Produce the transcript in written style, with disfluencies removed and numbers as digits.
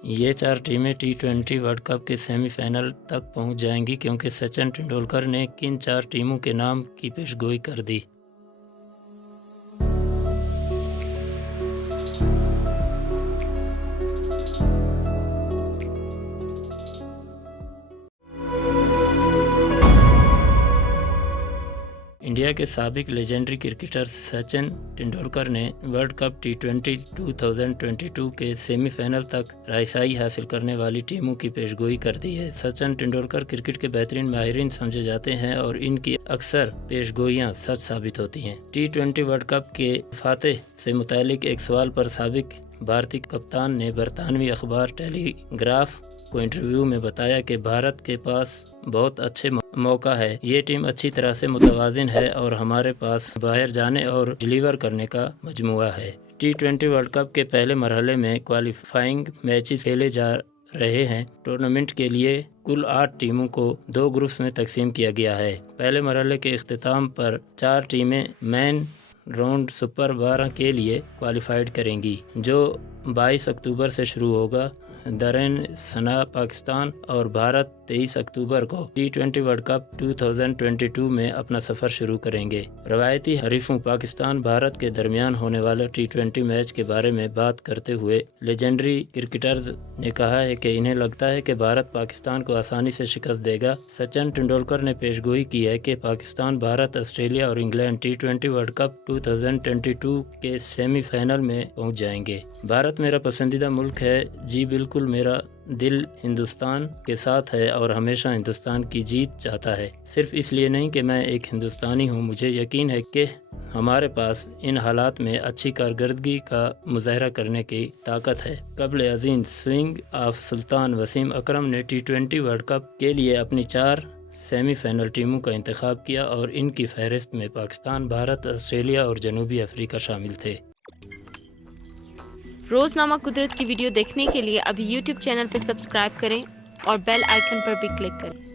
ये 4 टीमें T20 world cup के सेमीफाइनल तक पहुंच जाएंगी क्योंकि सचिन तेंदुलकर ने किन 4 टीमों के नाम की पेशगोई कर दी। इंडिया के साबिक लेजेंडरी क्रिकेटर सचिन तेंदुलकर ने वर्ल्ड कप T20 2022 के सेमीफाइनल तक रसाई हासिल करने वाली टीमों की पेशगोई कर दी है। सचिन तेंदुलकर क्रिकेट के बेहतरीन माहिरीन समझे जाते हैं और इनकी अक्सर पेशगोइयां सच साबित होती हैं। T20 वर्ल्ड कप के फातेह से मुतालिक एक सवाल पर साबिक भारतीय कप्तान ने बरतानवी अखबार टेलीग्राफ को इंटरव्यू में बताया कि भारत के पास बहुत अच्छे मौका है। ये टीम अच्छी तरह से मुतवाज़िन है और हमारे पास बाहर जाने और डिलीवर करने का मजमुआ है। T20 वर्ल्ड कप के पहले मरहले में क्वालिफाइंग मैचेस खेले जा रहे हैं। टूर्नामेंट के लिए कुल 8 टीमों को 2 ग्रुप्स में तकसीम किया गया है। पहले मरहले के इख्तिताम पर 4 टीमें मेन राउंड सुपर 12 के लिए क्वालिफाइड करेंगी, जो 22 अक्टूबर से शुरू होगा। दरन सना पाकिस्तान और भारत 23 अक्टूबर को T20 वर्ल्ड कप 2022 में अपना सफ़र शुरू करेंगे। रवायती हरीफों पाकिस्तान भारत के दरमियान होने वाले T20 मैच के बारे में बात करते हुए लेजेंडरी क्रिकेटर्स ने कहा है कि इन्हें लगता है कि भारत पाकिस्तान को आसानी से शिकस्त देगा। सचिन तेंदुलकर ने पेशगोई की है कि पाकिस्तान, भारत, ऑस्ट्रेलिया और इंग्लैंड T20 वर्ल्ड कप 2022 के सेमीफाइनल में पहुंच जाएंगे। भारत मेरा पसंदीदा मुल्क है। जी बिल्कुल, मेरा दिल हिंदुस्तान के साथ है और हमेशा हिंदुस्तान की जीत चाहता है। सिर्फ इसलिए नहीं कि मैं एक हिंदुस्तानी हूँ, मुझे यकीन है कि हमारे पास इन हालात में अच्छी कारकर्दगी का मुजाहरा करने की ताकत है। कबल अज़ीम स्विंग ऑफ सुल्तान वसीम अकरम ने T20 वर्ल्ड कप के लिए अपनी 4 सेमीफाइनल टीमों का इंतखाब किया और इनकी फहरिस्त में पाकिस्तान, भारत, ऑस्ट्रेलिया और जनूबी अफ्रीका शामिल थे। रोज़नामा कुदरत की वीडियो देखने के लिए अभी YouTube चैनल पर सब्सक्राइब करें और बेल आइकन पर भी क्लिक करें।